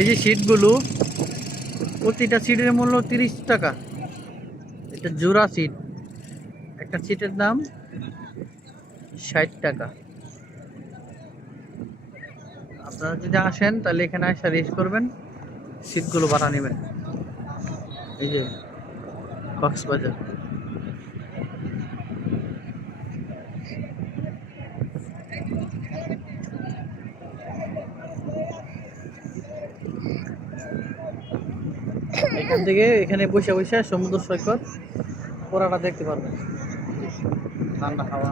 এই যে সিটগুলো, প্রতিটা সিটের মূল্য 30 টাকা। এটা জোড়া সিট, একটা সিটের দাম 60 টাকা। আপনারা যদি আসেন তাহলে এখানে এসে রেস্ট করবেন, সিটগুলো ভাড়া নেবেন। এই যে কক্সবাজার। এখান থেকে এখানে বসে বসে সমুদ্র সৈকত পুরাটা দেখতে পারবেন, ঠান্ডা হাওয়া।